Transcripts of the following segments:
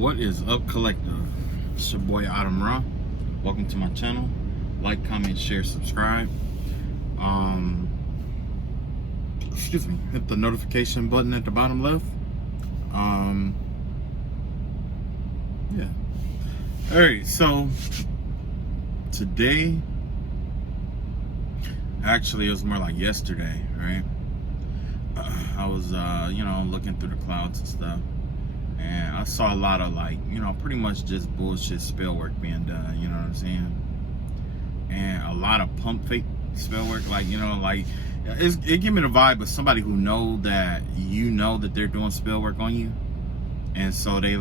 What is up, collective? It's your boy Adam Ra. Welcome to my channel. Like, comment, share, subscribe. Excuse me. Hit the notification button at the bottom left. Yeah. All right. So today, actually, it was more like yesterday, right? I was, looking through the clouds and stuff. And I saw a lot of pretty much just bullshit spell work being done, you know what I'm saying? And a lot of pump fake spell work, it give me the vibe of somebody who know that they're doing spell work on you. And so they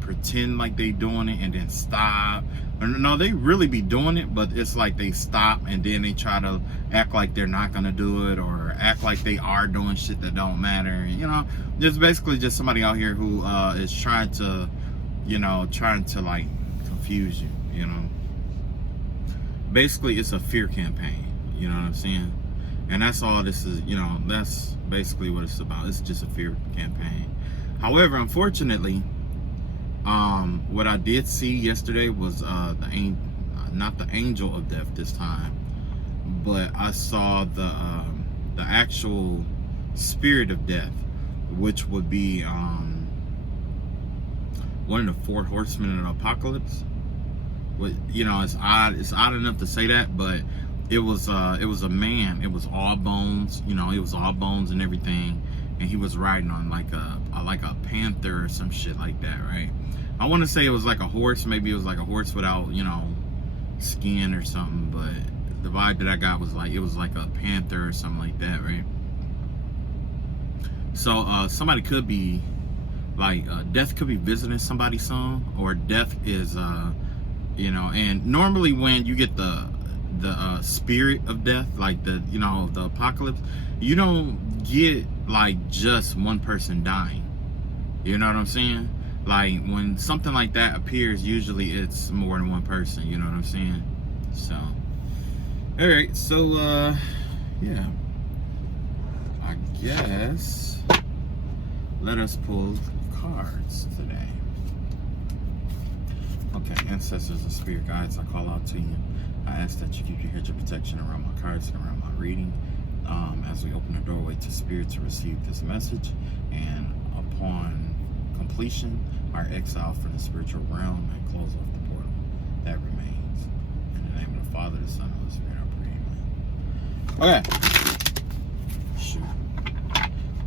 pretend like they doing it and then stop. Or no, they really be doing it, but it's like they stop and then they try to act like they're not gonna do it, or act like they are doing shit that don't matter. You know, there's basically just somebody out here who is trying to confuse you, you know. Basically, it's a fear campaign, you know what I'm saying? And that's all this is, you know, that's basically what it's about. It's just a fear campaign. However, unfortunately, what I did see yesterday was not the angel of death this time, but I saw the actual spirit of death, which would be one of the Fourth Horsemen of the Apocalypse. You know, it's odd enough to say that, but it was a man. It was all bones, you know, it was all bones and everything, and he was riding on like a panther or some shit like that, right? I want to say it was like a horse. Maybe it was like a horse without, you know, skin or something, but the vibe that I got was like it was like a panther or something like that, right? So somebody could be death could be visiting somebody soon, or death is you know. And normally when you get the spirit of death, the apocalypse, you don't get just one person dying, you know what I'm saying? Like when something like that appears, usually it's more than one person, you know what I'm saying? So all right, so yeah, I guess let us pull cards today. Okay, ancestors and spirit guides, I call out to you. I ask that you keep your hedge of protection around my cards and around my reading as we open the doorway to spirit to receive this message, and upon completion, our exile from the spiritual realm and close off the portal that remains. In the name of the Father, the Son, and the Spirit, I pray. Amen. Okay. Shoot.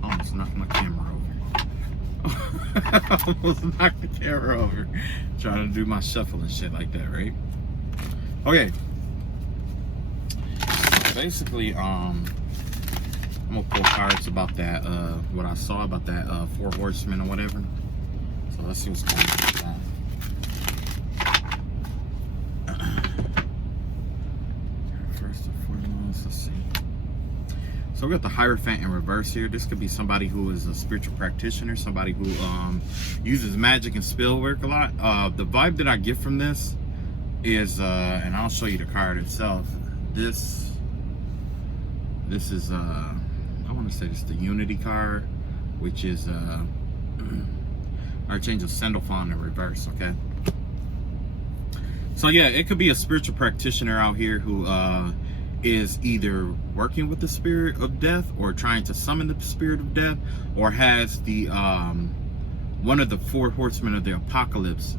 I almost knocked my camera over. I almost knocked the camera over. Trying to do my shuffle and shit like that, right? Okay. Basically, I'm gonna pull cards about that, what I saw about that Four Horsemen or whatever. So let's see what's going on with that. First and foremost, let's see. So we got the Hierophant in reverse here. This could be somebody who is a spiritual practitioner, somebody who uses magic and spell work a lot. The vibe that I get from this is, and I'll show you the card itself. This is I want to say this is the Unity card, which is Archangel Sandalphon in reverse. Okay, so yeah, it could be a spiritual practitioner out here who is either working with the spirit of death or trying to summon the spirit of death, or has the one of the Four Horsemen of the Apocalypse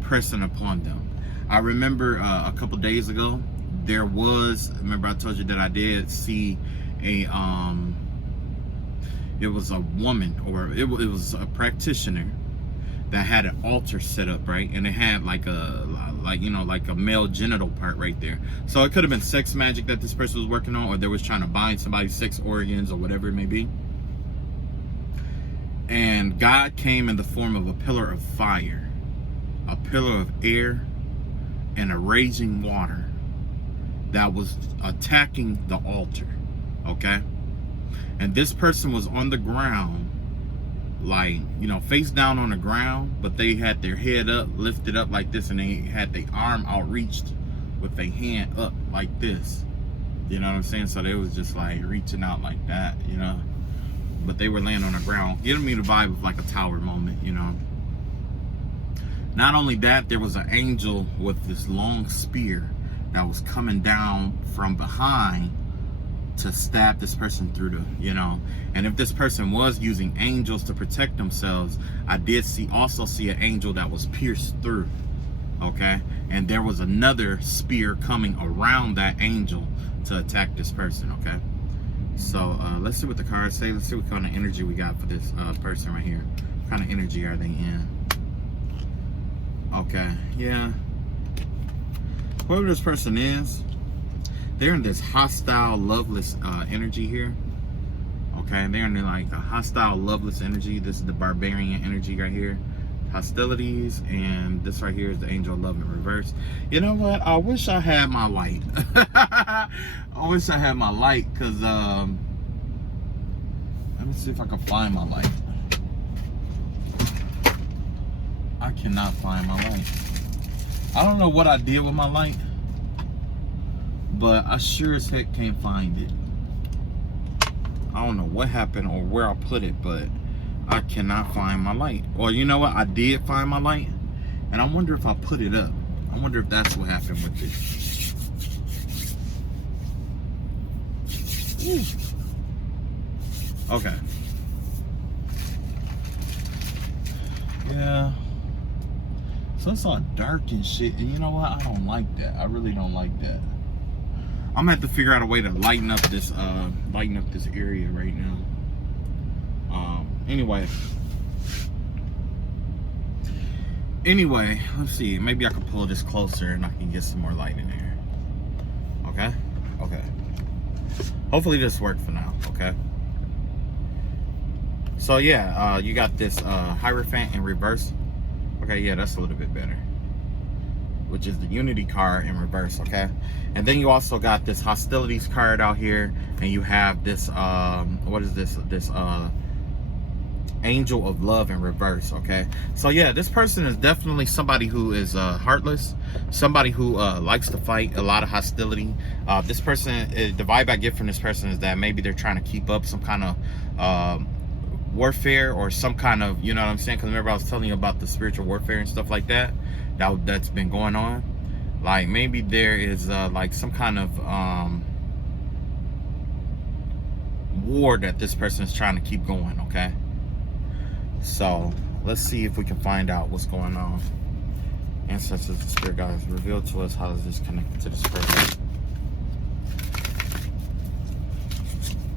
pressing upon them. I remember a couple days ago, remember I told you that I did see a it was a woman, or it was a practitioner that had an altar set up, right? And it had like a male genital part right there. So it could have been sex magic that this person was working on, or they was trying to bind somebody's sex organs or whatever it may be. And God came in the form of a pillar of fire, a pillar of air, and a raging water that was attacking the altar. Okay, and this person was on the ground, face down on the ground, but they had their head up, lifted up like this, and they had their arm outreached with their hand up like this, you know what I'm saying? So they was just reaching out like that, you know, but they were laying on the ground, giving me the vibe of like a tower moment, you know. Not only that, there was an angel with this long spear that was coming down from behind to stab this person through the, and if this person was using angels to protect themselves, I did also see an angel that was pierced through, okay? And there was another spear coming around that angel to attack this person, okay? So let's see what the cards say. Let's see what kind of energy we got for this person right here. What kind of energy are they in? Okay, yeah. Whoever this person is, they're in this hostile, loveless energy here. Okay, they're in like a hostile, loveless energy. This is the barbarian energy right here. Hostilities, and this right here is the angel of love in reverse. You know what? I wish I had my light. I wish I had my light, because let me see if I can find my light. I cannot find my light. I don't know what I did with my light, but I sure as heck can't find it. I don't know what happened or where I put it, but I cannot find my light. Or you know what? I did find my light, and I wonder if I put it up. I wonder if that's what happened with it. Ooh. Okay. Yeah. So it's all dark and shit, and you know what? I don't like that. I really don't like that. I'm gonna have to figure out a way to lighten up this area right now. Anyway, let's see. Maybe I can pull this closer and I can get some more light in there. Okay? Okay. Hopefully this worked for now, okay? So yeah, you got this Hierophant in reverse. Okay, yeah, that's a little bit better. Which is the Unity card in reverse, okay? And then you also got this Hostilities card out here, and you have this, what is this? This Angel of Love in reverse, okay? So yeah, this person is definitely somebody who is heartless, somebody who likes to fight, a lot of hostility. This person, the vibe I get from this person is that maybe they're trying to keep up some kind of warfare, or some kind of, you know what I'm saying? Because remember I was telling you about the spiritual warfare and stuff like that that's been going on. Like maybe there is like some kind of war that this person is trying to keep going, okay? So let's see if we can find out what's going on. Ancestors and spirit guides, reveal to us how is this connected to this person.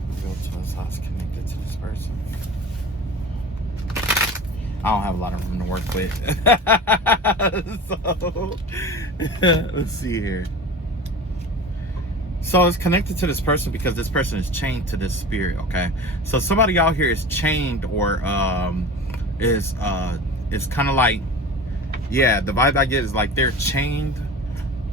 Reveal to us how it's connected to this person. I don't have a lot of room to work with. So let's see here. So it's connected to this person because this person is chained to this spirit, okay? So somebody out here is chained, or is kind of like, yeah, the vibe I get is like they're chained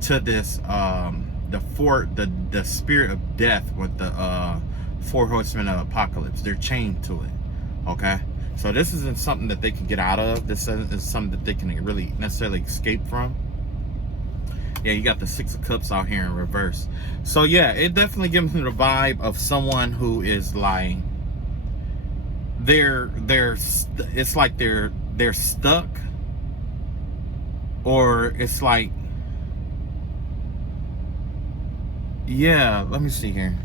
to this the spirit of death with the Fourth Horseman of Apocalypse. They're chained to it, okay? So this isn't something that they can get out of. This is something that they can really necessarily escape from. Yeah, you got the Six of Cups out here in reverse. So yeah, it definitely gives me the vibe of someone who is like, it's like they're stuck, or it's like, yeah, let me see here.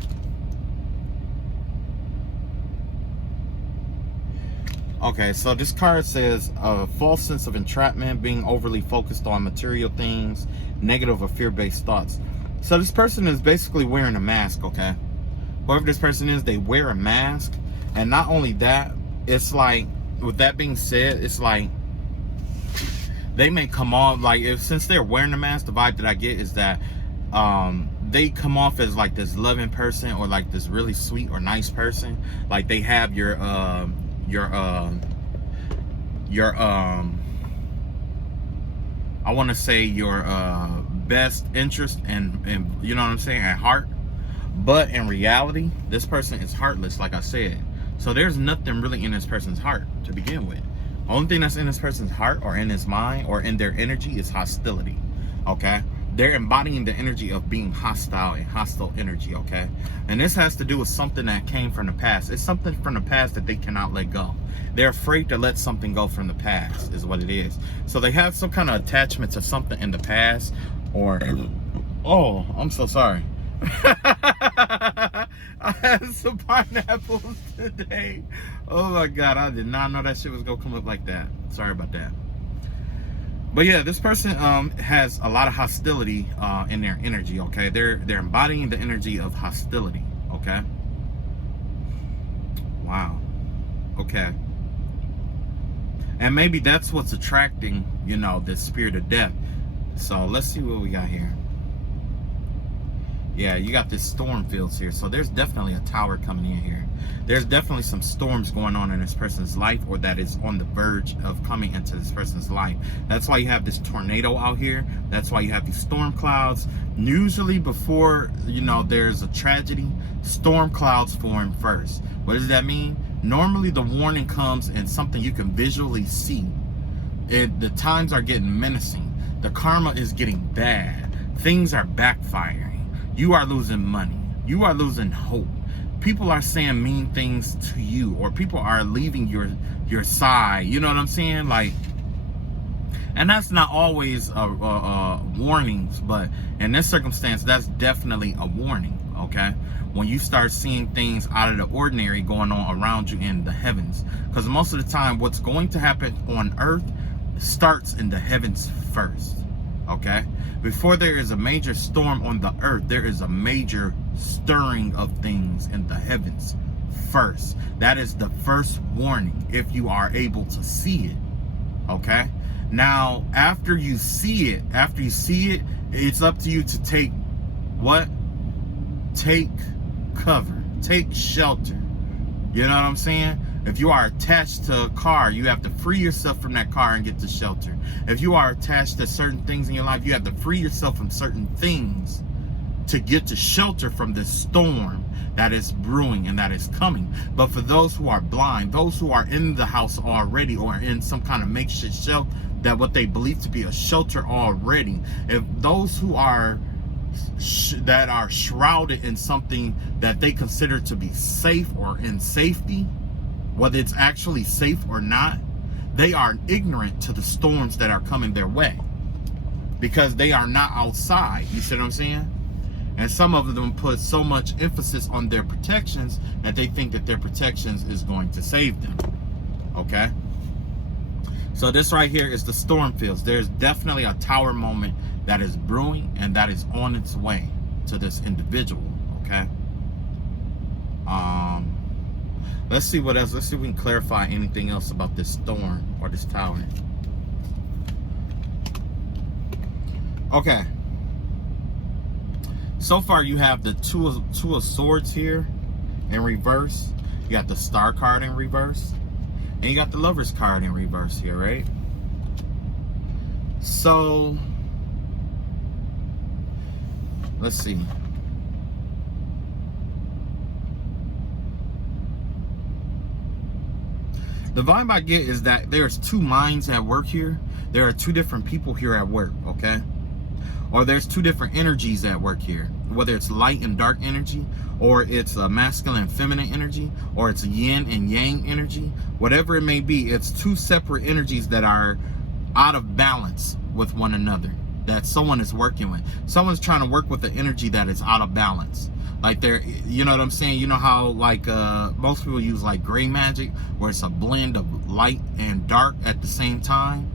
Okay, so this card says a false sense of entrapment, being overly focused on material things, negative or fear-based thoughts. So this person is basically wearing a mask, okay? Whoever this person is, they wear a mask. And not only that, it's like, with that being said, it's like they may come off like, since they're wearing a mask, the vibe that I get is that they come off as like this loving person, or like this really sweet or nice person. Like they have your I want to say your best interest and you know what I'm saying, at heart. But in reality, this person is heartless, like I said. So there's nothing really in this person's heart to begin with. Only thing that's in this person's heart, or in his mind, or in their energy, is hostility, okay? they're embodying the energy of being hostile and hostile energy, okay? And this has to do with something that came from the past. It's something from the past that they cannot let go. They're afraid to let something go from the past, is what it is. So they have some kind of attachment to something in the past, or, oh, I'm so sorry. I had some pineapples today. Oh my God, I did not know that shit was gonna come up like that. Sorry about that. But yeah, this person has a lot of hostility in their energy, okay? They're embodying the energy of hostility, okay? Wow. Okay. And maybe that's what's attracting, you know, this spirit of death. So let's see what we got here. Yeah, you got this storm fields here. So there's definitely a tower coming in here. There's definitely some storms going on in this person's life, or that is on the verge of coming into this person's life. That's why you have this tornado out here. That's why you have these storm clouds. Usually before, you know, there's a tragedy, storm clouds form first. What does that mean? Normally the warning comes in something you can visually see. The times are getting menacing. The karma is getting bad. Things are backfiring. You are losing money. You are losing hope. People are saying mean things to you, or people are leaving your side. You know what I'm saying? Like, and that's not always warnings, but in this circumstance, that's definitely a warning, okay? When you start seeing things out of the ordinary going on around you in the heavens. Because most of the time, what's going to happen on earth starts in the heavens first, okay? Before there is a major storm on the earth, there is a major stirring of things in the heavens first. That is the first warning, if you are able to see it, okay? Now, after you see it, it's up to you to take what? Take cover, take shelter. You know what I'm saying? If you are attached to a car, you have to free yourself from that car and get to shelter. If you are attached to certain things in your life, you have to free yourself from certain things to get to shelter from this storm that is brewing and that is coming. But for those who are blind, those who are in the house already, or in some kind of makeshift shelter, that what they believe to be a shelter already, if those who are that are shrouded in something that they consider to be safe or in safety, whether it's actually safe or not, they are ignorant to the storms that are coming their way because they are not outside. You see what I'm saying? And some of them put so much emphasis on their protections that they think that their protections is going to save them. Okay? So this right here is the storm fields. There's definitely a tower moment that is brewing and that is on its way to this individual. Okay? Let's see what else. Let's see if we can clarify anything else about this storm or this tower. Okay. So far, you have the two of swords here in reverse. You got the star card in reverse. And you got the lover's card in reverse here, right? So, let's see. The vibe I get is that there's two minds at work here. There are two different people here at work, okay? Or there's two different energies at work here. Whether it's light and dark energy, or it's a masculine and feminine energy, or it's yin and yang energy. Whatever it may be, it's two separate energies that are out of balance with one another, that someone is working with. Someone's trying to work with the energy that is out of balance. Like they're, you know what I'm saying? You know how like most people use like gray magic, where it's a blend of light and dark at the same time.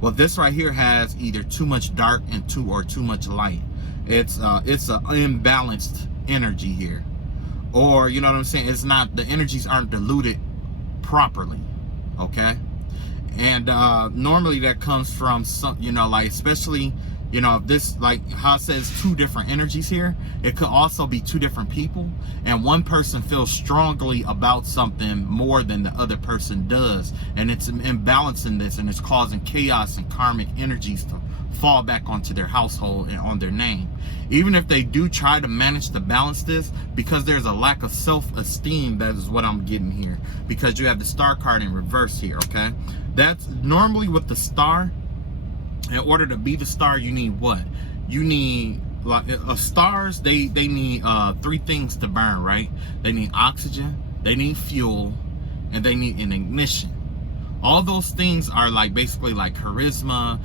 Well, this right here has either too much dark and too much light. It's an imbalanced energy here, or you know what I'm saying? It's not, the energies aren't diluted properly. Okay, and normally that comes from some, you know, like especially. You know, this, like how it says two different energies here, it could also be two different people, and one person feels strongly about something more than the other person does, and it's imbalancing this, and it's causing chaos and karmic energies to fall back onto their household and on their name. Even if they do try to manage to balance this, because there's a lack of self-esteem, that is what I'm getting here, because you have the star card in reverse here. Okay, that's normally with the star. In order to be the star, you need what? you need, like, stars, they need 3 things to burn, right? They need oxygen, they need fuel, and they need an ignition. All those things are like basically like charisma,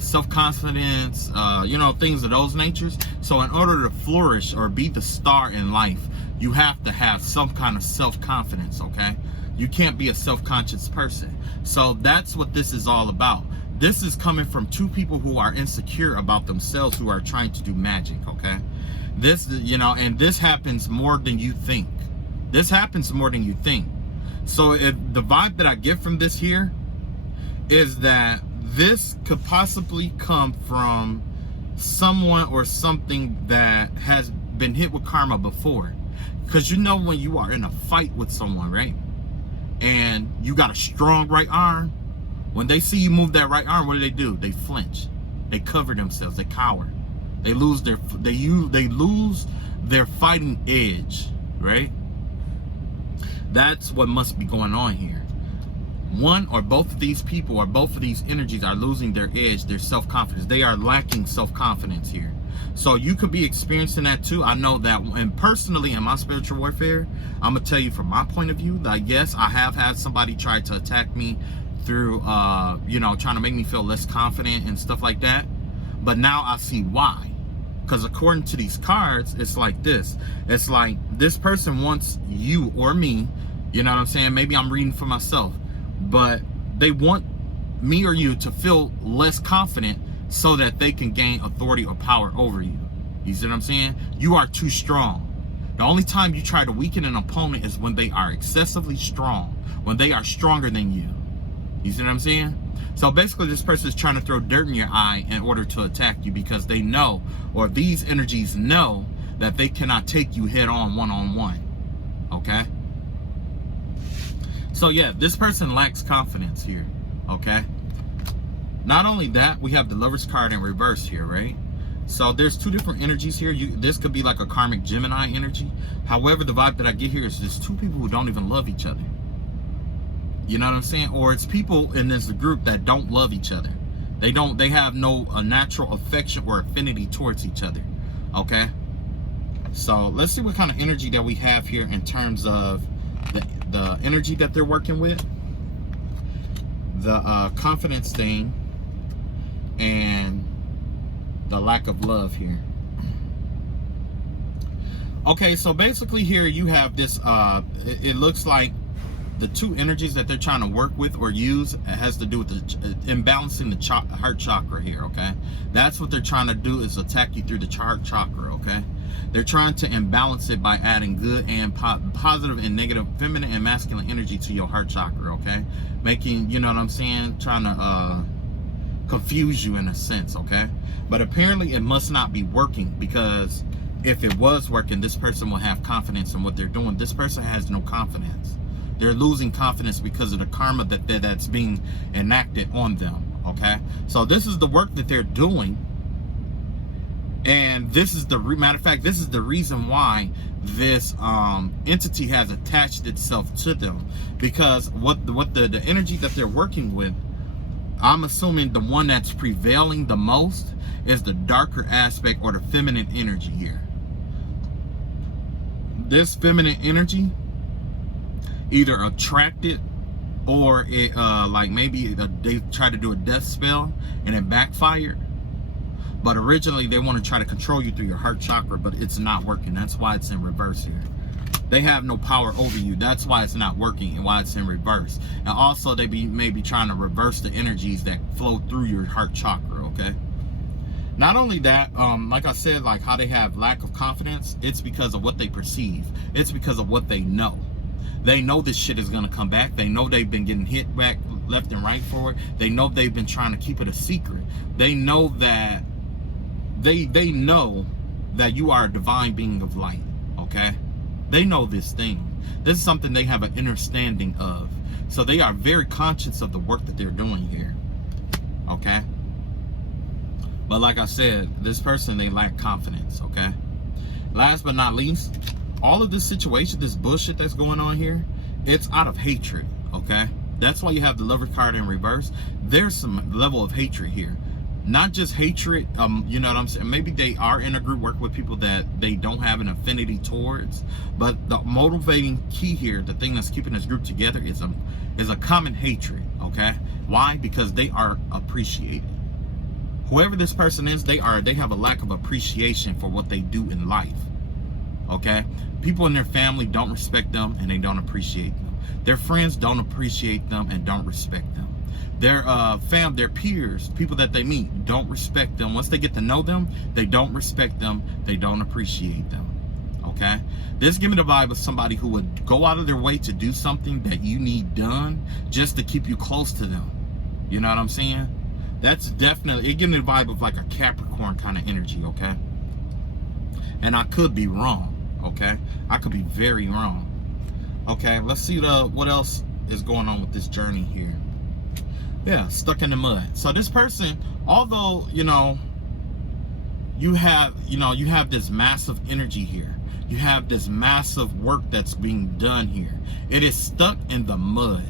self-confidence, you know, things of those natures. So in order to flourish or be the star in life, you have to have some kind of self-confidence, okay? You can't be a self-conscious person. So that's what this is all about. This is coming from 2 people who are insecure about themselves, who are trying to do magic, okay? This, you know, and this happens more than you think. This happens more than you think. So if the vibe that I get from this here is that this could possibly come from someone or something that has been hit with karma before. Because you know, when you are in a fight with someone, right? And you got a strong right arm, when they see you move that right arm, what do? They flinch. They cover themselves. They cower. They lose their fighting edge, right? That's what must be going on here. One or both of these people or both of these energies are losing their edge, their self-confidence. They are lacking self-confidence here. So you could be experiencing that too. I know that, and personally in my spiritual warfare, I'm gonna tell you from my point of view that yes, I have had somebody try to attack me through you know, trying to make me feel less confident and stuff like that. But now I see why. Because according to these cards, it's like this. It's like this person wants you or me, you know what I'm saying? Maybe I'm reading for myself, but they want me or you to feel less confident so that they can gain authority or power over you. You see what I'm saying? You are too strong. The only time you try to weaken an opponent is when they are excessively strong, when they are stronger than you. You see what I'm saying? So basically this person is trying to throw dirt in your eye in order to attack you, because they know, or these energies know, that they cannot take you head on, one-on-one. Okay? So yeah, this person lacks confidence here. Okay? Not only that, we have the Lover's card in reverse here, right? So there's 2 different energies here. This could be like a karmic Gemini energy. However, the vibe that I get here is there's 2 people who don't even love each other. You know what I'm saying? Or it's people in this group that don't love each other. They have no natural affection or affinity towards each other. Okay? So let's see what kind of energy that we have here in terms of the energy that they're working with. The confidence thing and the lack of love here. Okay, so basically here you have this, it looks like the 2 energies that they're trying to work with or use has to do with the imbalancing the heart chakra here, okay? That's what they're trying to do, is attack you through the heart chakra, okay? They're trying to imbalance it by adding good and positive and negative, feminine and masculine energy to your heart chakra, okay? Making, you know what I'm saying, trying to confuse you in a sense, okay? But apparently it must not be working, because if it was working, this person will have confidence in what they're doing. This person has no confidence. They're losing confidence because of the karma that's being enacted on them, okay? So this is the work that they're doing. And this is the, matter of fact, this is the reason why this entity has attached itself to them. Because what the energy that they're working with, I'm assuming the one that's prevailing the most is the darker aspect or the feminine energy here. This feminine energy either attracted, or it like maybe they tried to do a death spell and it backfired. But originally they want to try to control you through your heart chakra, but it's not working. That's why it's in reverse here. They have no power over you. That's why it's not working and why it's in reverse. And also they may be trying to reverse the energies that flow through your heart chakra, okay? Not only that, like I said, like how they have lack of confidence, it's because of what they perceive. It's because of what they know. They know this shit is gonna come back. They know they've been getting hit back left and right for it. They know they've been trying to keep it a secret. They know that they know that you are a divine being of light, okay? They know this thing. This is something they have an understanding of. So they are very conscious of the work that they're doing here, okay? But like I said, this person, they lack confidence, okay? Last but not least, all of this situation, this bullshit that's going on here, it's out of hatred, okay? That's why you have the Lover card in reverse. There's some level of hatred here. not just hatred, you know what I'm saying? Maybe they are in a group, work with people that they don't have an affinity towards, but the motivating key here, the thing that's keeping this group together is a common hatred, okay? Why? Because they are appreciated. Whoever this person is, they have a lack of appreciation for what they do in life, okay? People in their family don't respect them and they don't appreciate them. Their friends don't appreciate them and don't respect them. Their peers, people that they meet, don't respect them. Once they get to know them, they don't respect them, they don't appreciate them, okay? This give me the vibe of somebody who would go out of their way to do something that you need done just to keep you close to them. You know what I'm saying? That's definitely, it gives me the vibe of like a Capricorn kind of energy, okay? And I could be wrong, okay? I could be very wrong. Okay, let's see what else is going on with this journey here. Yeah, stuck in the mud. So this person, although, you know, you have this massive energy here. You have this massive work that's being done here. It is stuck in the mud.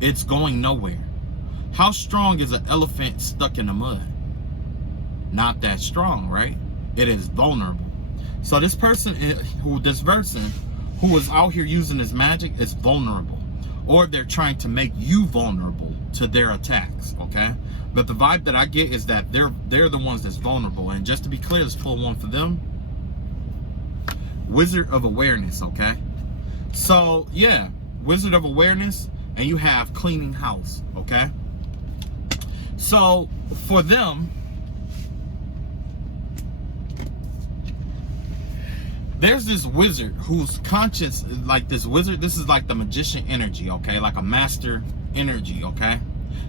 It's going nowhere. How strong is an elephant stuck in the mud? Not that strong, right? It is vulnerable. So this person who is out here using this magic is vulnerable, or they're trying to make you vulnerable to their attacks, okay? But the vibe that I get is that they're the ones that's vulnerable. And just to be clear, let's pull one for them. Wizard of Awareness, okay? So yeah, Wizard of Awareness, and you have cleaning house, okay? So for them, there's this wizard who's conscious, like this wizard, this is like the magician energy, okay? Like a master energy, okay?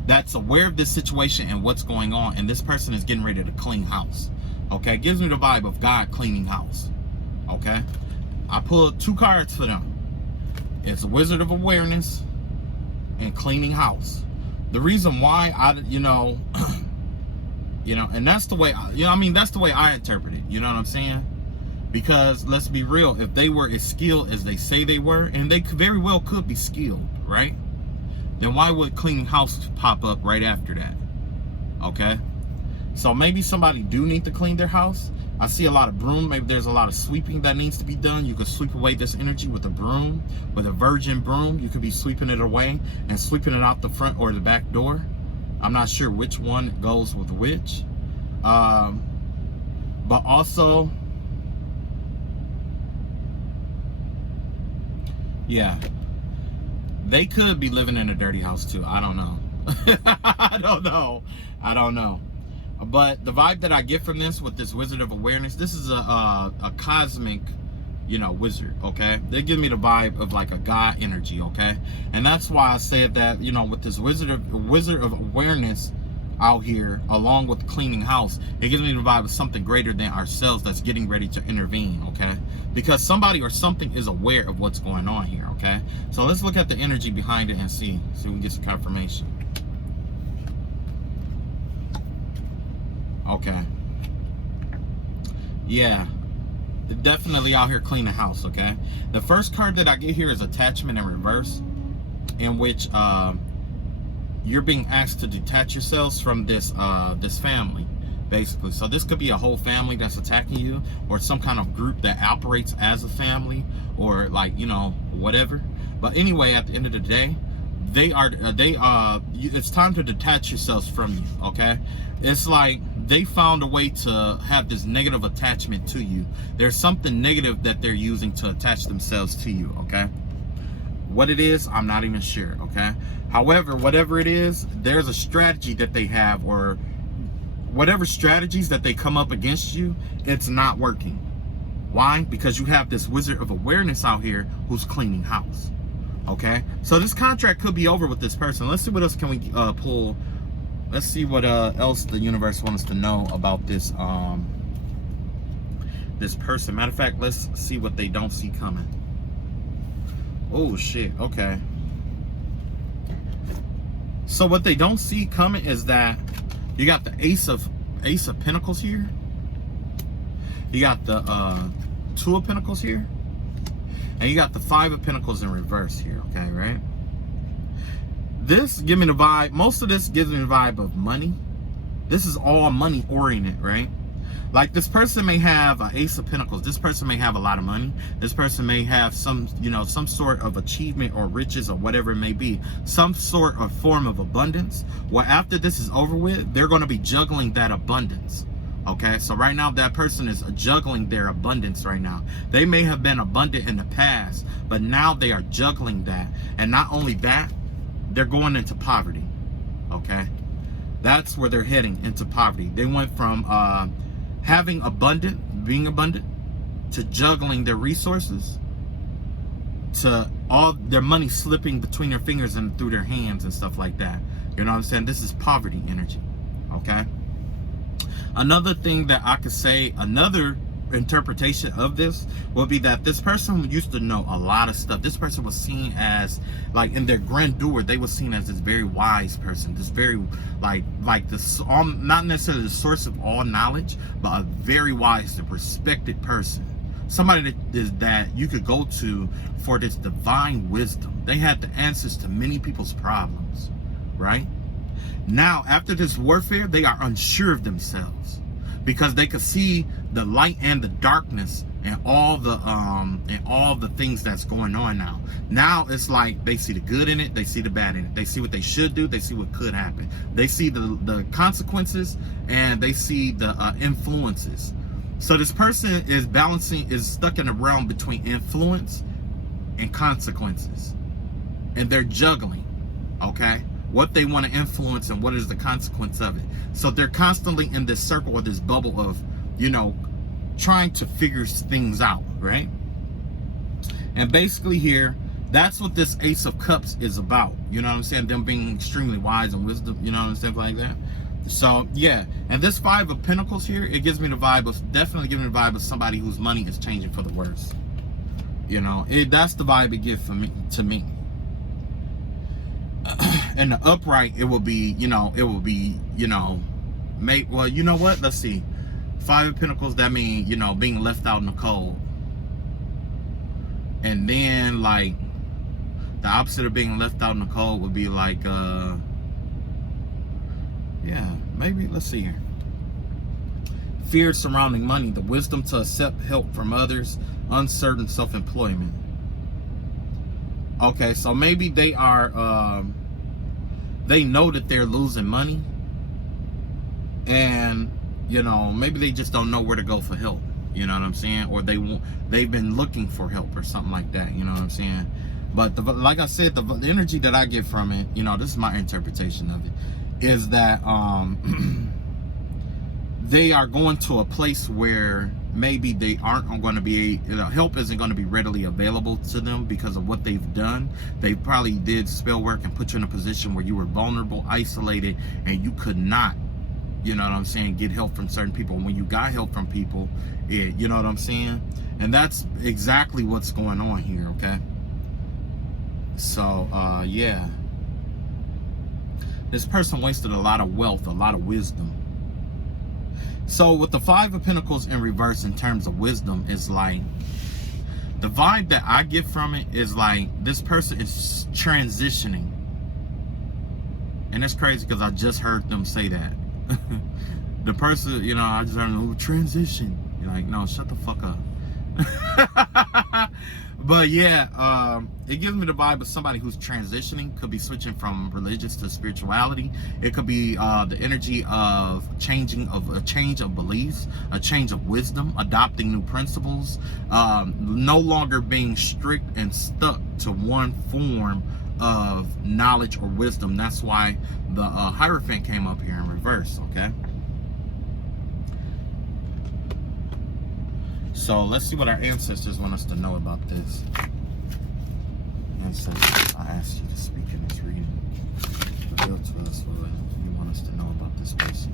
That's aware of this situation and what's going on, and this person is getting ready to clean house, okay? It gives me the vibe of God cleaning house, okay? I pulled 2 cards for them. It's Wizard of Awareness and cleaning house. The reason why and that's the way, that's the way I interpret it, you know what I'm saying? Because let's be real, if they were as skilled as they say they were, and they very well could be skilled, right? Then why would cleaning house pop up right after that? Okay? So maybe somebody do need to clean their house. I see a lot of broom. Maybe there's a lot of sweeping that needs to be done. You could sweep away this energy with a broom, with a virgin broom. You could be sweeping it away and sweeping it out the front or the back door. I'm not sure which one goes with which. But also, yeah, they could be living in a dirty house too. I don't know. I don't know. But the vibe that I get from this with this Wizard of Awareness, this is a cosmic, wizard, okay? They give me the vibe of like a God energy, okay? And that's why I said that, with this Wizard of Awareness out here, along with cleaning house, it gives me the vibe of something greater than ourselves that's getting ready to intervene, okay? Because somebody or something is aware of what's going on here, okay? So let's look at the energy behind it and see if we can get some confirmation. Okay. Yeah. Definitely out here cleaning house, okay? The first card that I get here is Attachment in Reverse, in which you're being asked to detach yourselves from this family, basically. So this could be a whole family that's attacking you, or some kind of group that operates as a family, or like, whatever. But anyway, at the end of the day, it's time to detach yourselves from you, okay? It's like they found a way to have this negative attachment to you. There's something negative that they're using to attach themselves to you, okay? What it is, I'm not even sure, okay? However, whatever it is, there's a strategy that they have, or whatever strategies that they come up against you, it's not working. Why? Because you have this Wizard of Awareness out here who's cleaning house, okay? So this contract could be over with this person. Let's see what else can we pull. Let's see what else the universe wants us to know about this this person. Matter of fact, let's see what they don't see coming. Oh shit, okay. So what they don't see coming is that you got the Ace of Pentacles here. You got the 2 of Pentacles here. And you got the 5 of Pentacles in reverse here, okay, right? This give me the vibe, most of this gives me the vibe of money, This is all money oriented, right? Like this person may have an Ace of Pentacles. This person may have a lot of money. This person may have some, you know, some sort of achievement or riches or whatever it may be. Some sort of form of abundance. Well, after this is over with, they're going to be juggling that abundance. Okay, so right now that person is juggling their abundance right now. They may have been abundant in the past, but now they are juggling that. And not only that, they're going into poverty. Okay, that's where they're heading, into poverty. They went from having being abundant, to juggling their resources, to all their money slipping between their fingers and through their hands and stuff like that. You know what I'm saying? This is poverty energy. Okay. Another thing that I could say, another interpretation of this would be that this person used to know a lot of stuff. This person was seen as, like, in their grandeur, they were seen as this very wise person, this very like this, not necessarily the source of all knowledge, but a very wise and respected person. Somebody that you could go to for this divine wisdom. They had the answers to many people's problems, right? Now, after this warfare, they are unsure of themselves, because they could see the light and the darkness and all the things that's going on now. Now it's like they see the good in it, they see the bad in it. They see what they should do, they see what could happen. They see the consequences, and they see the influences. So this person is stuck in a realm between influence and consequences. And they're juggling, okay? What they want to influence and what is the consequence of it. So they're constantly in this circle or this bubble of, you know, trying to figure things out, right? And basically here, that's what this Ace of Cups is about. You know what I'm saying? Them being extremely wise and wisdom, you know what I'm saying, like that. So yeah, and this Five of Pentacles here, it gives me the vibe of, definitely giving me the vibe of somebody whose money is changing for the worse. You know, that's the vibe it gives to me. And the upright, it will be, you know, well, you know what? Let's see. Five of Pentacles, that means, you know, being left out in the cold. And then, like, the opposite of being left out in the cold would be like, yeah, maybe, let's see here. Fear surrounding money, the wisdom to accept help from others, uncertain self-employment. Okay, so maybe they are, they know that they're losing money, and, you know, maybe they just don't know where to go for help. You know what I'm saying? Or they've been looking for help or something like that. You know what I'm saying? But like I said, the energy that I get from it, you know, this is my interpretation of it, is that they are going to a place where maybe they aren't going to be, you know, help isn't going to be readily available to them because of what they've done. They probably did spell work and put you in a position where you were vulnerable, isolated, and you could not, you know what I'm saying, get help from certain people. When you got help from people, you know what I'm saying? And that's exactly what's going on here, okay? So, yeah. This person wasted a lot of wealth, a lot of wisdom. So with the Five of Pentacles in reverse in terms of wisdom, is like, the vibe that I get from it is like, this person is transitioning. And it's crazy because I just heard them say that. The person, you know, I just heard them, transition. You're like, no, shut the fuck up. But yeah, it gives me the vibe of somebody who's transitioning. Could be switching from religious to spirituality. It could be the energy of a change of beliefs, a change of wisdom, adopting new principles, no longer being strict and stuck to one form of knowledge or wisdom. That's why the Hierophant came up here in reverse, okay? So let's see what our ancestors want us to know about this. Ancestors, I asked you to speak in this reading. Reveal to us what you want us to know about this person.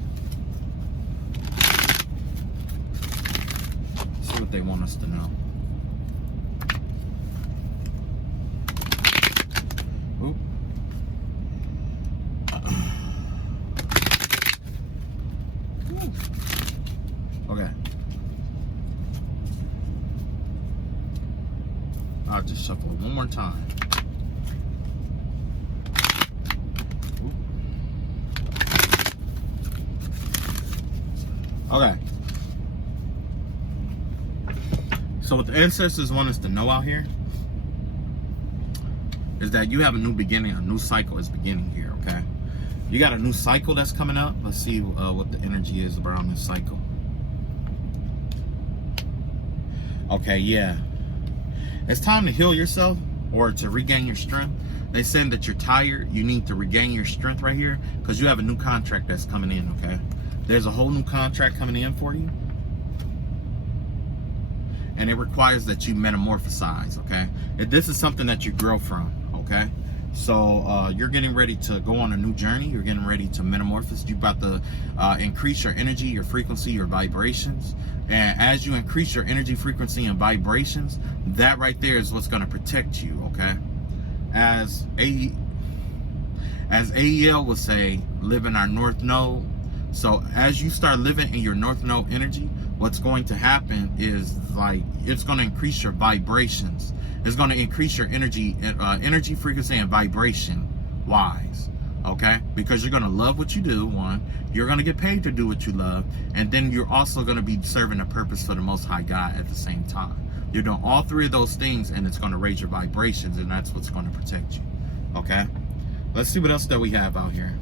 See what they want us to know. Oop. Okay. I'll just shuffle it one more time. Okay. So what the ancestors want us to know out here is that you have a new beginning, a new cycle is beginning here, okay? You got a new cycle that's coming up. Let's see what the energy is around this cycle. Okay, yeah. It's time to heal yourself or to regain your strength. They saying that you're tired. You need to regain your strength right here because you have a new contract that's coming in, okay? There's a whole new contract coming in for you. And it requires that you metamorphosize, okay? This is something that you grow from, okay? So you're getting ready to go on a new journey. You're getting ready to metamorphose. You're about to increase your energy, your frequency, your vibrations. And as you increase your energy, frequency, and vibrations, that right there is what's going to protect you, okay? As AEL would say, live in our North Node. So as you start living in your North Node energy, what's going to happen is like it's going to increase your vibrations. It's going to increase your energy, frequency, and vibration wise. Okay, because you're going to love what you do. One, you're going to get paid to do what you love, and then you're also going to be serving a purpose for the Most High God at the same time. You're doing all three of those things, and it's going to raise your vibrations, and that's what's going to protect you. Okay, let's see what else that we have out here.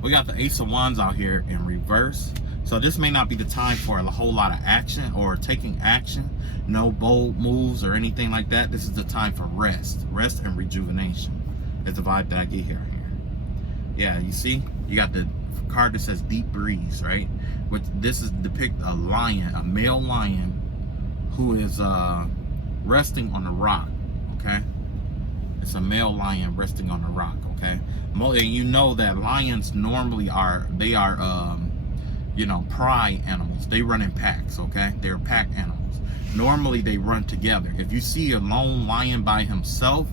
We got the Ace of Wands out here in reverse. So this may not be the time for a whole lot of action or taking action, no bold moves or anything like that. This is the time for rest and rejuvenation. It's the vibe that I get here. Yeah, you see, you got the card that says deep breeze, right? Which this is depict a lion, a male lion who is resting on a rock, okay? It's a male lion resting on a rock, okay? And you know that lions normally you know, pride animals. They run in packs, okay? They're pack animals. Normally they run together. If you see a lone lion by himself,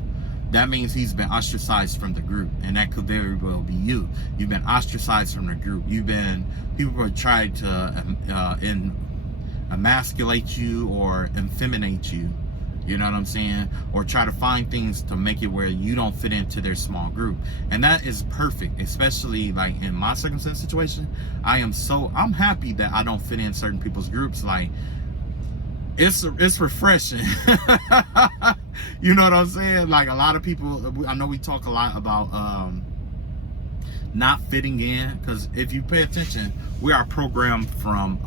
that means he's been ostracized from the group, and that could very well be you. You've been ostracized from the group. People have tried to emasculate you or effeminate you. You know what I'm saying? Or try to find things to make it where you don't fit into their small group. And that is perfect, especially like in my circumstance situation. I'm happy that I don't fit in certain people's groups. Like, it's refreshing. You know what I'm saying? Like, a lot of people, I know we talk a lot about not fitting in, because if you pay attention, we are programmed from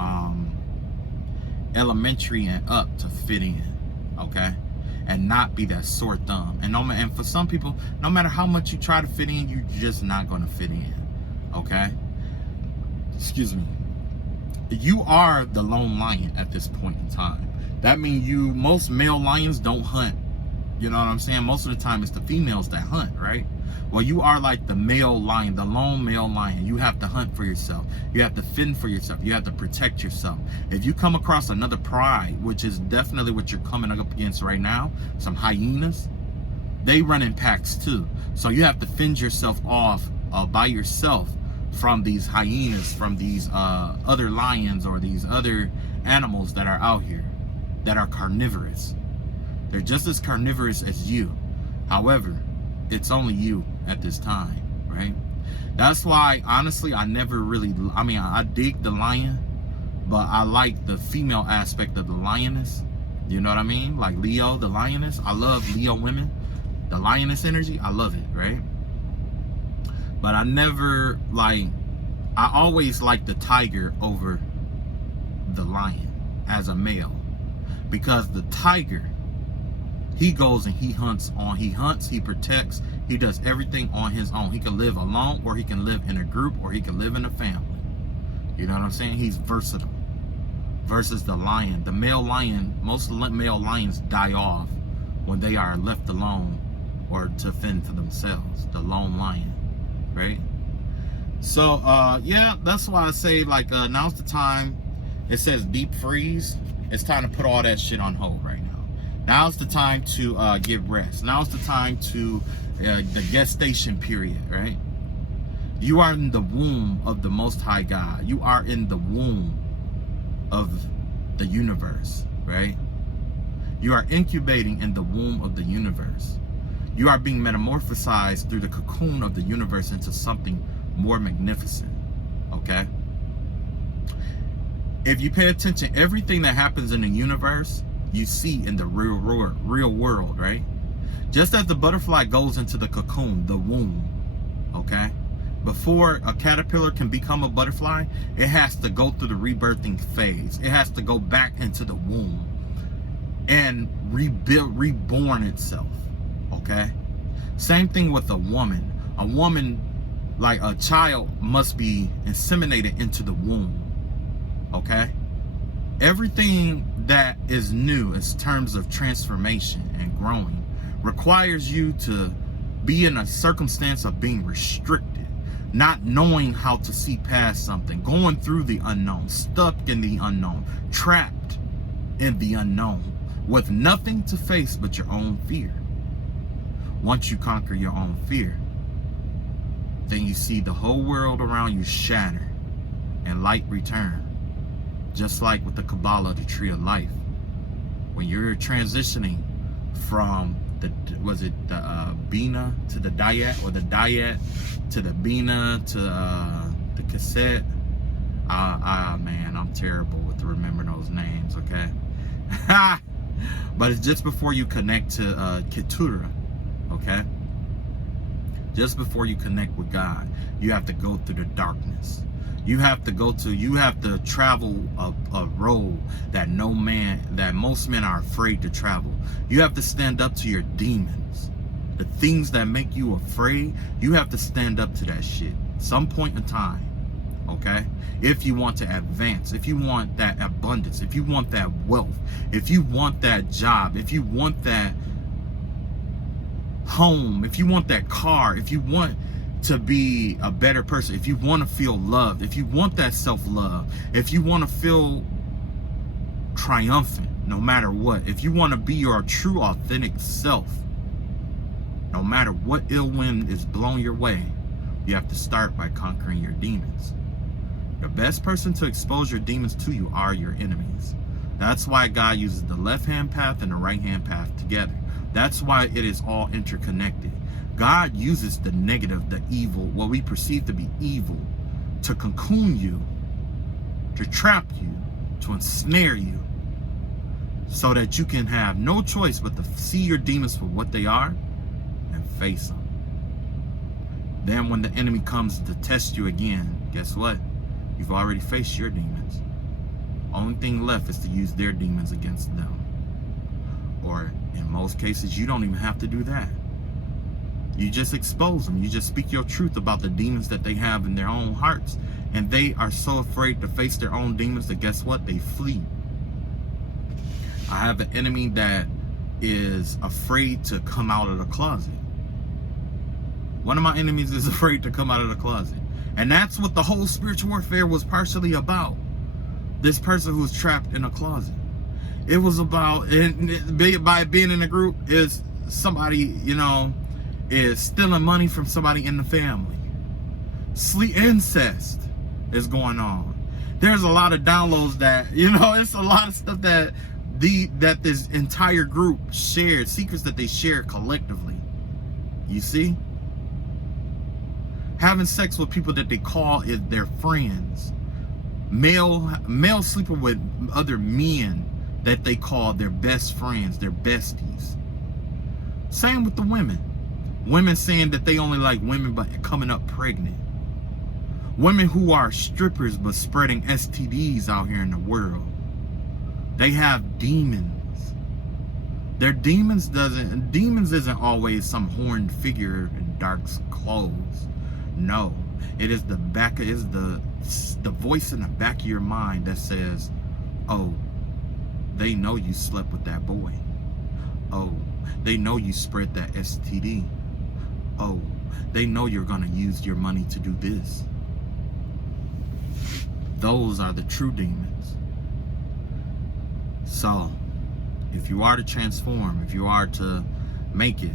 elementary and up to fit in. Okay, and not be that sore thumb. And for some people, no matter how much you try to fit in, you're just not going to fit in. Okay, excuse me. You are the lone lion at this point in time. That means most male lions don't hunt. You know what I'm saying? Most of the time it's the females that hunt, right? Well, you are like the male lion, the lone male lion. You have to hunt for yourself. You have to fend for yourself. You have to protect yourself. If you come across another pride, which is definitely what you're coming up against right now, some hyenas, they run in packs too. So you have to fend yourself off by yourself from these hyenas, from these other lions or these other animals that are out here that are carnivorous. They're just as carnivorous as you. However, it's only you at this time, right? That's why, honestly, I dig the lion, but I like the female aspect of the lioness. You know what I mean? Like Leo, the lioness. I love Leo women. The lioness energy, I love it, right? But I always like the tiger over the lion as a male. Because the tiger, he goes and he hunts, he protects, he does everything on his own. He can live alone, or he can live in a group, or he can live in a family. You know what I'm saying? He's versatile. Versus the lion. The male lion, most male lions die off when they are left alone or to fend for themselves. The lone lion, right? So, yeah, that's why I say, like, now's the time. It says deep freeze. It's time to put all that shit on hold right now. Now's the time to get rest. Now's the time to the gestation period, right? You are in the womb of the Most High God. You are in the womb of the universe, right? You are incubating in the womb of the universe. You are being metamorphosized through the cocoon of the universe into something more magnificent, okay? If you pay attention, everything that happens in the universe, you see in the real world, right? Just as the butterfly goes into the cocoon, the womb, okay? Before a caterpillar can become a butterfly, it has to go through the rebirthing phase. It has to go back into the womb and reborn itself, okay? Same thing with a woman. A woman, like a child, must be inseminated into the womb, okay? Everything that is new in terms of transformation and growing requires you to be in a circumstance of being restricted, not knowing how to see past something, going through the unknown, stuck in the unknown, trapped in the unknown, with nothing to face but your own fear. Once you conquer your own fear, then you see the whole world around you shatter and light return. Just like with the Kabbalah, the tree of life. When you're transitioning from the, was it the Bina to the Dayat, or the Dayat to the Bina to the cassette? Man, I'm terrible with remembering those names, okay? But it's just before you connect to Keturah, okay? Just before you connect with God, you have to go through the darkness. You have to travel a road that most men are afraid to travel. You have to stand up to your demons. The things that make you afraid, you have to stand up to that shit. Some point in time, okay? If you want to advance, if you want that abundance, if you want that wealth, if you want that job, if you want that home, if you want that car, if you want to be a better person, if you want to feel loved, if you want that self-love, if you want to feel triumphant no matter what, if you want to be your true authentic self, no matter what ill wind is blowing your way, you have to start by conquering your demons. The best person to expose your demons to you are your enemies. That's why God uses the left-hand path and the right-hand path together. That's why it is all interconnected. God uses the negative, the evil, what we perceive to be evil, to cocoon you, to trap you, to ensnare you, so that you can have no choice but to see your demons for what they are and face them. Then when the enemy comes to test you again, guess what? You've already faced your demons. Only thing left is to use their demons against them. Or in most cases, you don't even have to do that. You just expose them. You just speak your truth about the demons that they have in their own hearts. And they are so afraid to face their own demons that guess what? They flee. I have an enemy that is afraid to come out of the closet. One of my enemies is afraid to come out of the closet. And that's what the whole spiritual warfare was partially about. This person who's trapped in a closet. It was about, by being in a group, is somebody, is stealing money from somebody in the family. Incest is going on. There's a lot of downloads that, it's a lot of stuff that this entire group shared, secrets that they share collectively. You see? Having sex with people that they call is their friends. Male sleeping with other men that they call their best friends, their besties. Same with the women. Women saying that they only like women but coming up pregnant. Women who are strippers but spreading STDs out here in the world. They have demons. Their demons isn't always some horned figure in dark clothes. No, it is the voice in the back of your mind that says, oh, they know you slept with that boy. Oh, they know you spread that STD. Oh, they know you're gonna use your money to do this. Those are the true demons. So, if you are to transform, if you are to make it,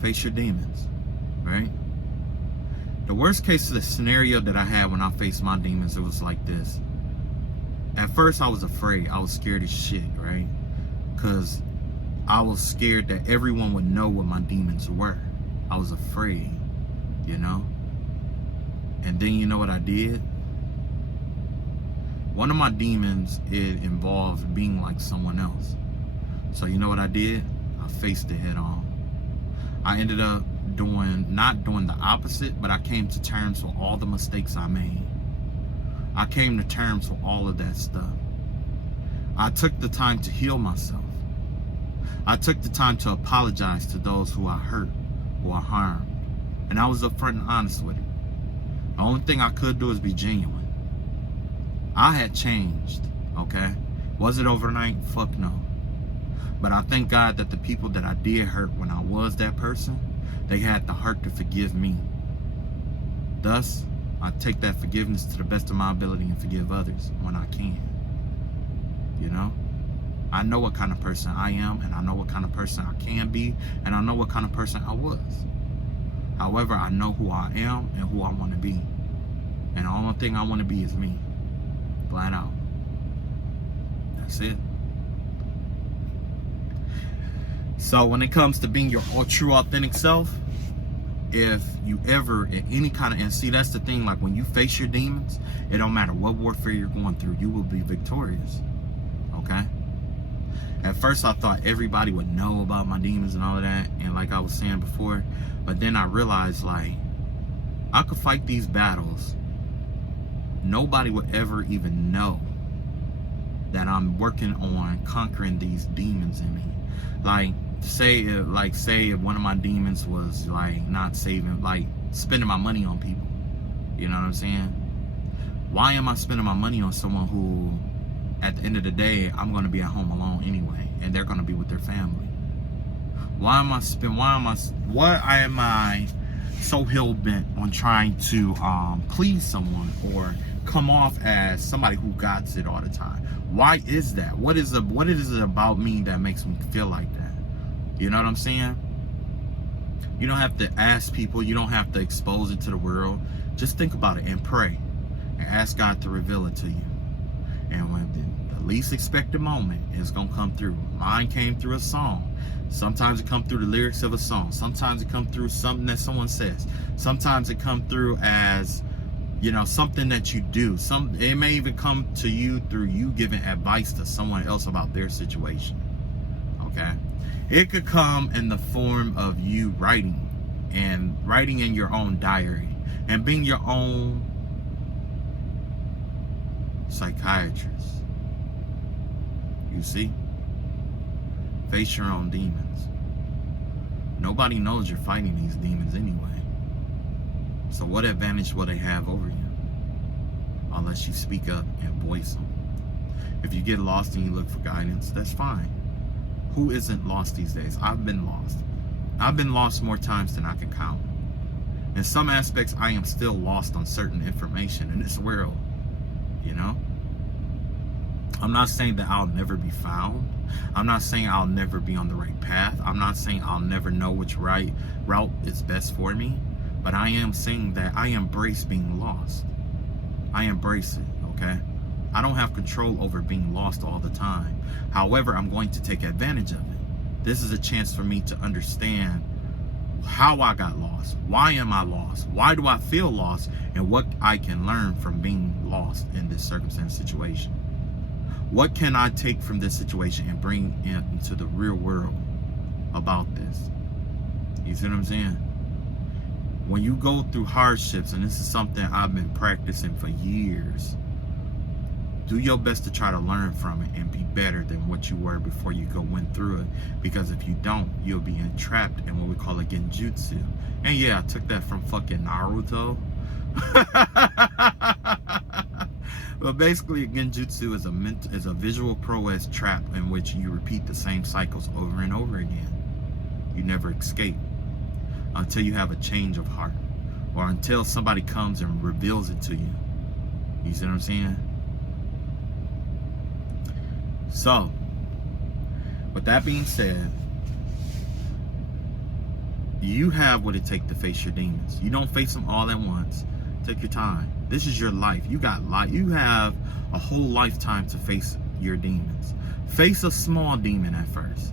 face your demons, right? The worst case of the scenario that I had when I faced my demons, it was like this. At first, I was afraid. I was scared as shit, right? Because I was scared that everyone would know what my demons were. I was afraid, And then you know what I did? One of my demons, it involved being like someone else. So you know what I did? I faced it head on. I ended up not doing the opposite, but I came to terms with all the mistakes I made. I came to terms with all of that stuff. I took the time to heal myself. I took the time to apologize to those who I hurt, who I harmed. And I was upfront and honest with it. The only thing I could do is be genuine. I had changed, okay? Was it overnight? Fuck no. But I thank God that the people that I did hurt when I was that person, they had the heart to forgive me. Thus, I take that forgiveness to the best of my ability and forgive others when I can. You know? I know what kind of person I am, and I know what kind of person I can be, and I know what kind of person I was. However, I know who I am and who I want to be. And the only thing I want to be is me. Flat out. That's it. So when it comes to being your true authentic self, if you ever in any kind of, and see, that's the thing, like when you face your demons, it don't matter what warfare you're going through, you will be victorious. Okay? At first I thought everybody would know about my demons and all of that, and like I was saying before, but then I realized, like, I could fight these battles. Nobody would ever even know that I'm working on conquering these demons in me. Like, say if one of my demons was like not saving, like spending my money on people. You know what I'm saying? Why am I spending my money on someone who, at the end of the day, I'm going to be at home alone anyway, and they're going to be with their family? Why am I so hell-bent on trying to please someone or come off as somebody who got it all the time? Why is that? What is it about me that makes me feel like that? You know what I'm saying? You don't have to ask people. You don't have to expose it to the world. Just think about it and pray and ask God to reveal it to you. And when the least expected moment is going to come through. Mine came through a song. Sometimes it comes through the lyrics of a song. Sometimes it comes through something that someone says. Sometimes it comes through as, you know, something that you do. It may even come to you through you giving advice to someone else about their situation. Okay? It could come in the form of you writing in your own diary and being your own psychiatrist. You see? Face your own demons. Nobody knows you're fighting these demons anyway. So what advantage will they have over you? Unless you speak up and voice them. If you get lost and you look for guidance, that's fine. Who isn't lost these days? I've been lost. I've been lost more times than I can count. In some aspects, I am still lost on certain information in this world. You know? I'm not saying that I'll never be found. I'm not saying I'll never be on the right path. I'm not saying I'll never know which right route is best for me. But I am saying that I embrace being lost. I embrace it, okay? I don't have control over being lost all the time. However, I'm going to take advantage of it. This is a chance for me to understand how I got lost. Why am I lost? Why do I feel lost? And what I can learn from being lost in this circumstance situation. What can I take from this situation and bring into the real world about this? You see what I'm saying? When you go through hardships, and this is something I've been practicing for years, do your best to try to learn from it and be better than what you were before you went through it. Because if you don't, you'll be entrapped in what we call a genjutsu. And yeah, I took that from fucking Naruto. But basically, a genjutsu is a visual prowess trap in which you repeat the same cycles over and over again. You never escape until you have a change of heart, or until somebody comes and reveals it to you. You see what I'm saying? So, with that being said, you have what it takes to face your demons. You don't face them all at once. Take your time. This is your life. You have a whole lifetime to face your demons. Face a small demon at first.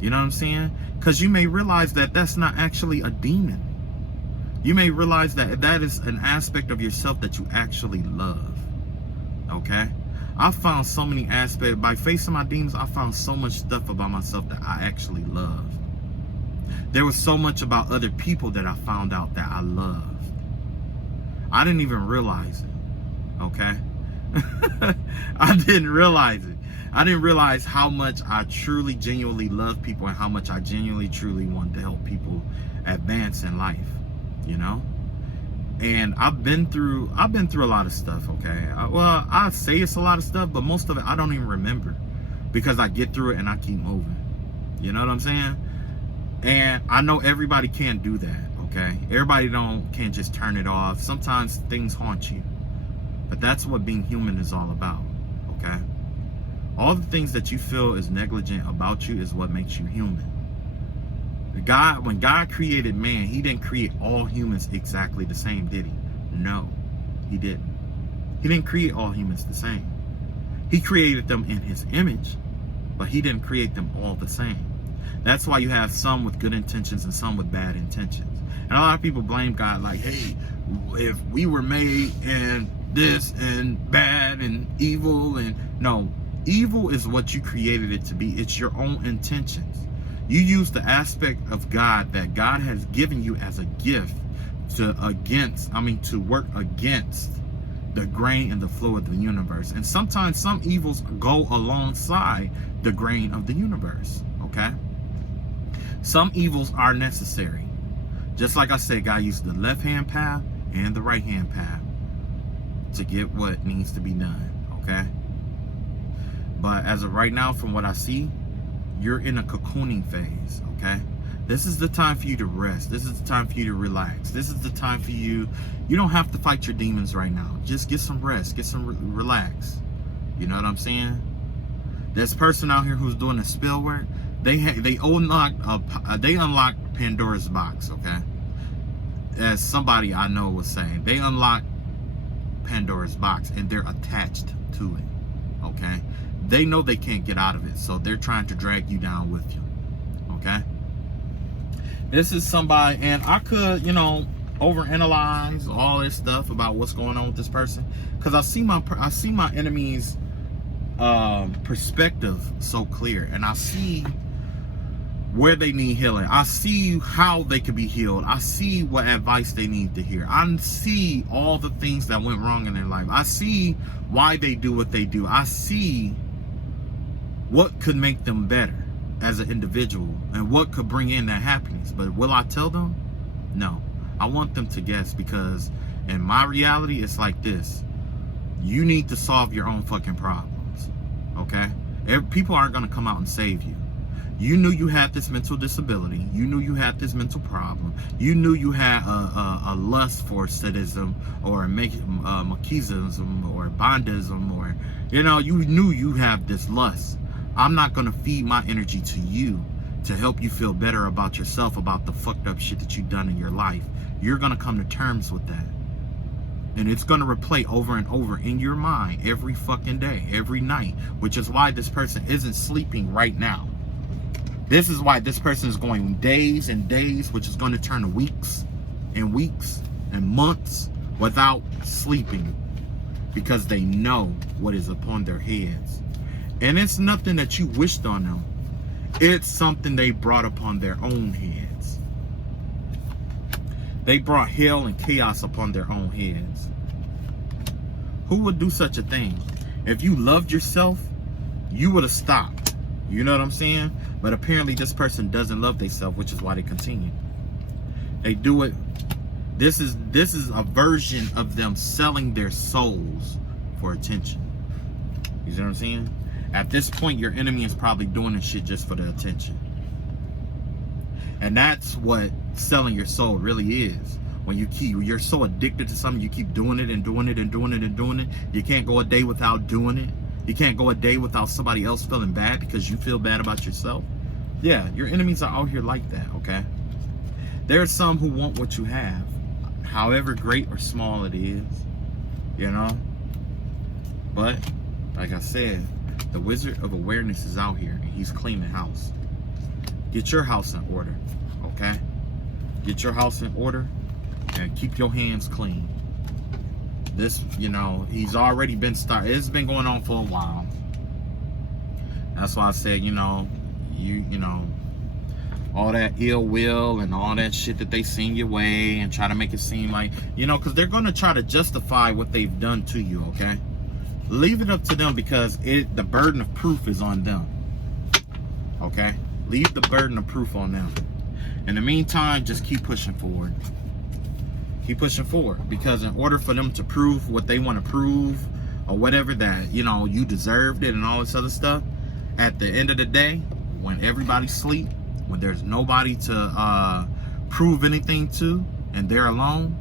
You know what I'm saying? Because you may realize that that's not actually a demon. You may realize that that is an aspect of yourself that you actually love. okay? I found so many aspects. By facing my demons, I found so much stuff about myself that I actually loved. There was so much about other people that I found out that I loved. I didn't even realize it, okay? I didn't realize it. I didn't realize how much I truly, genuinely love people and how much I genuinely, truly want to help people advance in life, you know? And I've been through a lot of stuff, okay? Well, I say it's a lot of stuff, but most of it I don't even remember because I get through it and I keep moving. You know what I'm saying? And I know everybody can't do that, okay? Everybody can't just turn it off. Sometimes things haunt you. But that's what being human is all about, okay? All the things that you feel is negligent about you is what makes you human. When God created man, he didn't create all humans exactly the same, did he? No, he didn't. He didn't create all humans the same. He created them in his image, but he didn't create them all the same. That's why you have some with good intentions and some with bad intentions. And a lot of people blame God like, hey, if we were made and this and bad and evil, and no, evil is what you created it to be. It's your own intentions. You use the aspect of God that God has given you as a gift to work against the grain and the flow of the universe. And sometimes some evils go alongside the grain of the universe, okay? Some evils are necessary. Just like I said, God used the left-hand path and the right-hand path to get what needs to be done, okay? But as of right now, from what I see, you're in a cocooning phase, okay? This is the time for you to rest. This is the time for you to relax. This is the time for you. You don't have to fight your demons right now. Just get some rest. Get some relax. You know what I'm saying? This person out here who's doing the spell work, they unlocked Pandora's box, okay? As somebody I know was saying, they unlocked Pandora's box and they're attached to it, okay? They know they can't get out of it, so they're trying to drag you down with you, okay? This is somebody, and I could, overanalyze all this stuff about what's going on with this person, because I see my enemy's perspective so clear, and I see where they need healing. I see how they could be healed. I see what advice they need to hear. I see all the things that went wrong in their life. I see why they do what they do. I see what could make them better as an individual and what could bring in that happiness. But will I tell them? No. I want them to guess, because in my reality, it's like this. You need to solve your own fucking problems, okay? People aren't going to come out and save you. You knew you had this mental disability. You knew you had this mental problem. You knew you had a lust for sadism or machism or bondism, or, you knew you have this lust. I'm not going to feed my energy to you to help you feel better about yourself, about the fucked up shit that you've done in your life. You're going to come to terms with that. And it's going to replay over and over in your mind every fucking day, every night, which is why this person isn't sleeping right now. This is why this person is going days and days, which is going to turn to weeks and weeks and months without sleeping, because they know what is upon their heads. And it's nothing that you wished on them. It's something they brought upon their own heads. They brought hell and chaos upon their own heads. Who would do such a thing? If you loved yourself, you would have stopped. You know what I'm saying? But apparently this person doesn't love themselves, which is why they continue. They do it. This is a version of them selling their souls for attention. You see what I'm saying? At this point, your enemy is probably doing this shit just for the attention. And that's what selling your soul really is. When you're so addicted to something, you keep doing it and doing it and doing it and doing it. You can't go a day without doing it. You can't go a day without somebody else feeling bad because you feel bad about yourself. Yeah, your enemies are out here like that, okay? There are some who want what you have, however great or small it is, But, like I said, the Wizard of Awareness is out here and he's cleaning house. Get your house in order, okay? Get your house in order and keep your hands clean. This, you know, he's already been started. It's been going on for a while. That's why I said, you know, you know, all that ill will and all that shit that they send your way and try to make it seem like, you know, because they're going to try to justify what they've done to you, okay? Leave it up to them, because the burden of proof is on them, okay? Leave the burden of proof on them. In the meantime, just keep pushing forward. Keep pushing forward, because in order for them to prove what they want to prove, or whatever, that, you know, you deserved it and all this other stuff, at the end of the day, when everybody's asleep, when there's nobody to prove anything to, and they're alone,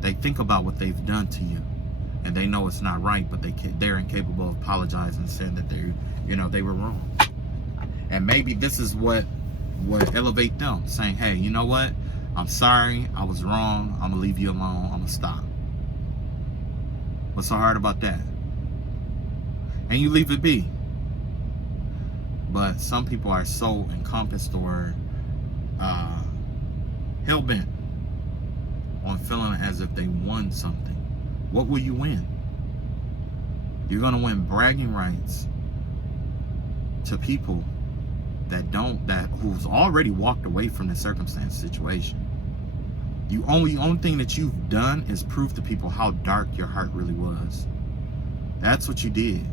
they think about what they've done to you, and they know it's not right, but they're incapable of apologizing, saying that they were wrong. And maybe this is what would elevate them, saying, hey, you know what? I'm sorry, I was wrong. I'm gonna leave you alone. I'm gonna stop. What's so hard about that? And you leave it be. But some people are so encompassed or hell-bent on feeling as if they won something. What will you win? You're gonna win bragging rights to people who's already walked away from the circumstance situation. The only thing that you've done is prove to people how dark your heart really was. That's what you did.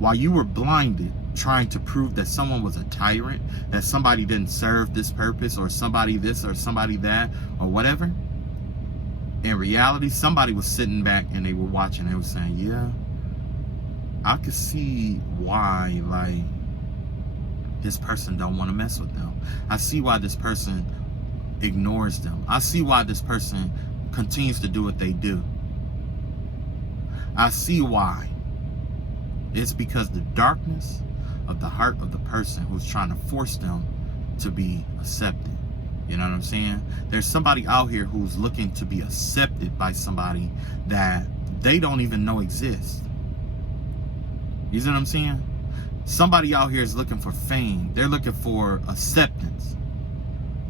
While you were blinded, trying to prove that someone was a tyrant, that somebody didn't serve this purpose, or somebody this or somebody that, or whatever, in reality, somebody was sitting back and they were watching. They were saying, yeah, I could see why, like, this person don't want to mess with them. I see why this person ignores them. I see why this person continues to do what they do. I see why. It's because the darkness of the heart of the person who's trying to force them to be accepted. You know what I'm saying? There's somebody out here who's looking to be accepted by somebody that they don't even know exists. You see what I'm saying? Somebody out here is looking for fame. They're looking for acceptance.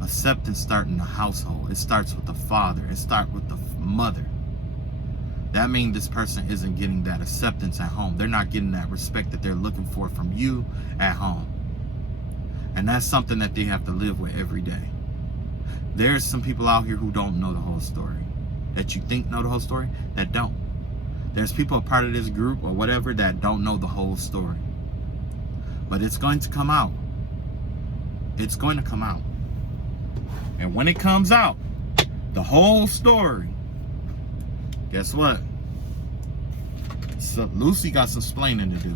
Acceptance starts in the household. It starts with the father. It starts with the mother. That means this person isn't getting that acceptance at home. They're not getting that respect that they're looking for from you at home. And that's something that they have to live with every day. There's some people out here who don't know the whole story. That you think know the whole story, that don't. There's people a part of this group or whatever that don't know the whole story. But it's going to come out. It's going to come out. And when it comes out, the whole story, guess what? So Lucy got some explaining to do.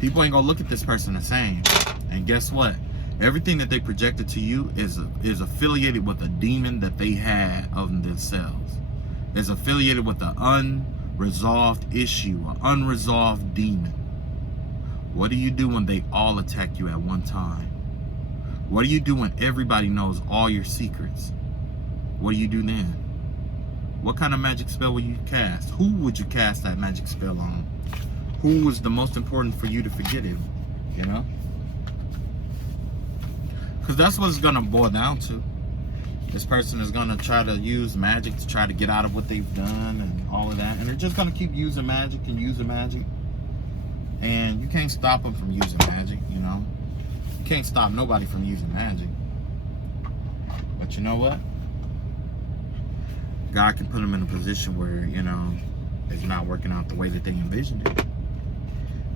People ain't gonna look at this person the same. And guess what? Everything that they projected to you is affiliated with a demon that they had of themselves. It's affiliated with an unresolved issue, an unresolved demon. What do you do when they all attack you at one time? What do you do when everybody knows all your secrets? What do you do then? What kind of magic spell will you cast? Who would you cast that magic spell on? Who was the most important for you to forget it? You know? Because that's what it's going to boil down to. This person is going to try to use magic to try to get out of what they've done and all of that. And they're just going to keep using magic and using magic. And you can't stop them from using magic, you know? You can't stop nobody from using magic. But you know what? God can put them in a position where, you know, it's not working out the way that they envisioned it.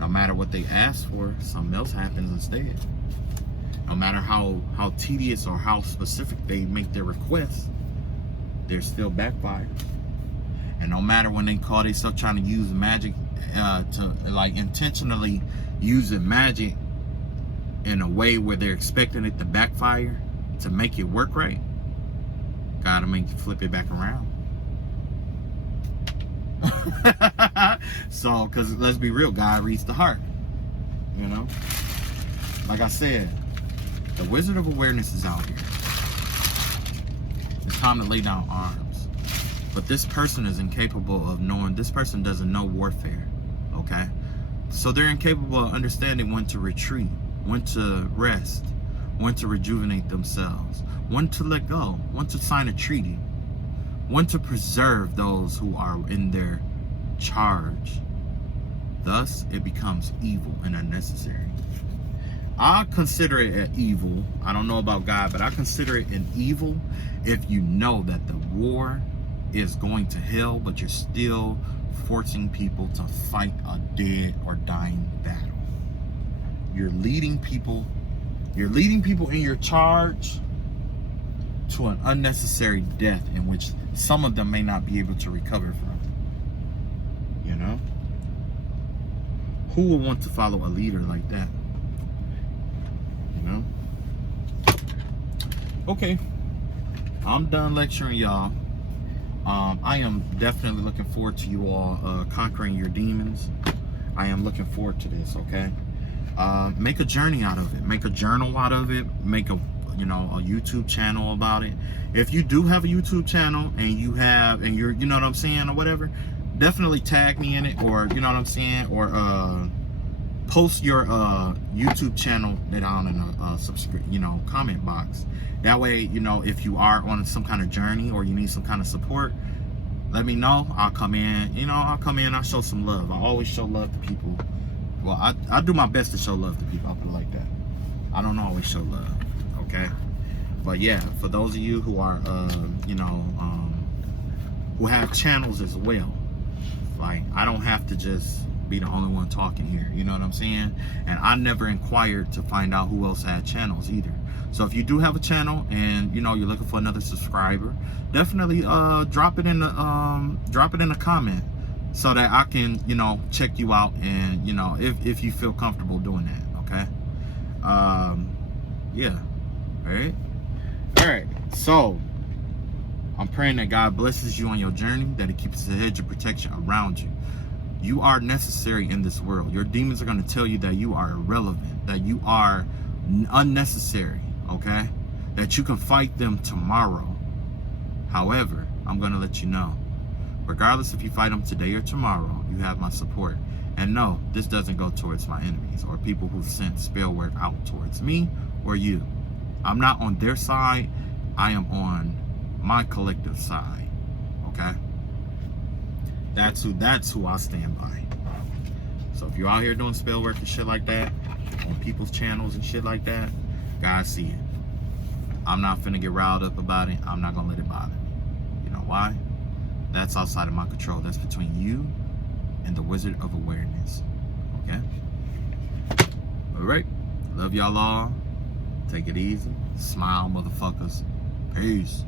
No matter what they asked for, something else happens instead. No matter how tedious or how specific they make their requests, they're still backfired. And no matter when they call themselves trying to use magic, to like intentionally using magic in a way where they're expecting it to backfire to make it work right, gotta make you flip it back around. So, because let's be real, God reads the heart. You know, like I said, the Wizard of Awareness is out here. It's time to lay down arms. But this person is incapable of knowing. This person doesn't know warfare. Okay, so they're incapable of understanding when to retreat, when to rest, when to rejuvenate themselves, when to let go, when to sign a treaty, want to preserve those who are in their charge. Thus, it becomes evil and unnecessary. I consider it an evil. I don't know about God, but I consider it an evil if you know that the war is going to hell, but you're still forcing people to fight a dead or dying battle. You're leading people in your charge to an unnecessary death in which some of them may not be able to recover from. You know? Who would want to follow a leader like that? You know? Okay. I'm done lecturing y'all. I am definitely looking forward to you all conquering your demons. I am looking forward to this, okay? Make a journey out of it. Make a journal out of it. Make a YouTube channel about it. If you do have a YouTube channel and you're, you know what I'm saying, or whatever, definitely tag me in it, or, you know what I'm saying, or post your YouTube channel down in a comment box. That way, if you are on some kind of journey or you need some kind of support, let me know. I'll come in. I'll show some love. I always show love to people. Well, I do my best to show love to people. I'll put it like that. I don't always show love. Okay, but yeah, for those of you who are who have channels as well, like, I don't have to just be the only one talking here, you know what I'm saying? And I never inquired to find out who else had channels either. So if you do have a channel and you're looking for another subscriber, definitely drop it in the comment so that I can check you out, and if you feel comfortable doing that. Okay. Yeah. All right, so I'm praying that God blesses you on your journey, that He keeps a hedge of protection around you. You are necessary in this world. Your demons are going to tell you that you are irrelevant, that you are unnecessary, okay? That you can fight them tomorrow. However, I'm going to let you know, regardless if you fight them today or tomorrow, you have my support. And no, this doesn't go towards my enemies or people who sent spell work out towards me or you. I'm not on their side. I am on my collective side. Okay? That's who I stand by. So if you're out here doing spell work and shit like that on people's channels and shit like that, guys, see it. I'm not finna get riled up about it. I'm not gonna let it bother me. You know why? That's outside of my control. That's between you and the Wizard of Awareness. Okay? All right. Love y'all all. Take it easy. Smile, motherfuckers. Peace.